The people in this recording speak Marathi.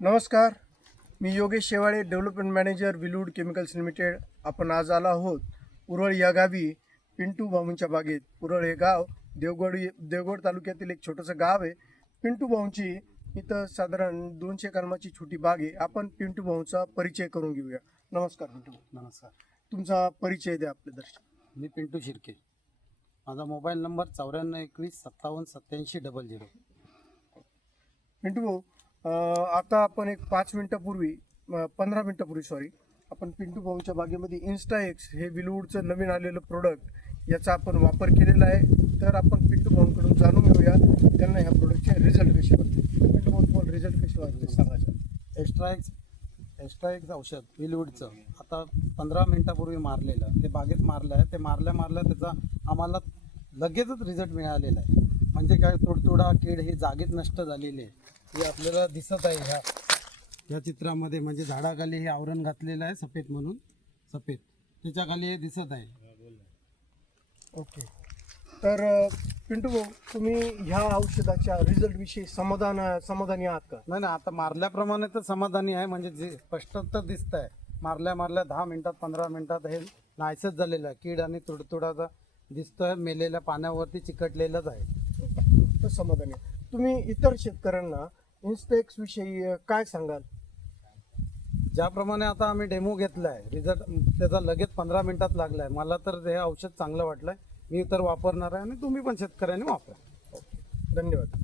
नमस्कार. मी योगेश शेवाळे डेव्हलपमेंट मॅनेजर विलूड केमिकल्स लिमिटेड. आपण आज आलो आहोत उरळ या गावी पिंटू भाऊंच्या बागेत. उरळ हे गाव देवगड देवगड तालुक्यातील एक छोटंसं गाव आहे. पिंटू भाऊंची इथं साधारण दोनशे कलमाची छोटी बाग आहे. आपण पिंटू भाऊंचा परिचय करून घेऊया. नमस्कार पिंटू. भाऊ नमस्कार. तुमचा परिचय द्या आपल्या दर्शक. मी पिंटू शिर्के. माझा मोबाईल नंबर चौऱ्याण्णव एकवीस सत्तावन्न सत्याऐंशी डबल झिरो. पिंटू भाऊ आता आपण एक पाच मिनिटापूर्वी पंधरा मिनिटापूर्वी सॉरी आपण पिंटू भाऊच्या बागेमध्ये इन्स्टा एक्स हे विलवूडचं नवीन आलेलं प्रोडक्ट याचा आपण वापर केलेला आहे. तर आपण पिंटू भाऊंकडून जाणून घेऊया त्यांना ह्या प्रोडक्टचे रिझल्ट कसे वाटते पिंटू भाऊ तुम्हाला रिझल्ट कसे वाटते सांगायचं. एक्स्ट्रा एक्स एक्स्ट्रा एक्स औषध विलवूडचं आता पंधरा मिनिटापूर्वी मारलेलं ते बागेत मारलं आहे ते मारल्या मारल्या त्याचा आम्हाला लगेचच रिझल्ट मिळालेला आहे. म्हणजे काय तुडतुडा कीड ही जागेत नष्ट झालेली आहे. ही आपल्याला दिसत आहे ह्या या चित्रामध्ये. म्हणजे झाडाखाली हे आवरण घातलेलं आहे सफेद म्हणून. सफेद. त्याच्याखाली हे दिसत आहे. ओके. तर पिंटू भाऊ तुम्ही ह्या औषधाच्या रिझल्ट विषयी समाधान समाधानी आहात का? नाही ना आता मारल्याप्रमाणे तर समाधानी आहे. म्हणजे जे स्पष्ट तर दिसत आहे. मारल्या मारल्या दहा मिनिटात पंधरा मिनिटात हे नाहीसच झालेलं आहे. कीड आणि तुडतुडाचा दिसतोय. मेलेल्या पाण्यावरती चिकटलेलंच आहे. तर समाधानी आहे. तुम्ही इतर शेतकऱ्यांना इन्स्टेक्स विषयी काय सांगाल? ज्याप्रमाणे आता आम्ही डेमो घेतला आहे रिझल्ट त्याचा लगेच पंधरा मिनिटात लागला आहे मला तर हे औषध चांगलं वाटलं आहे मी तर वापरणार आहे आणि तुम्ही पण शेतकऱ्यांनी वापरा. धन्यवाद.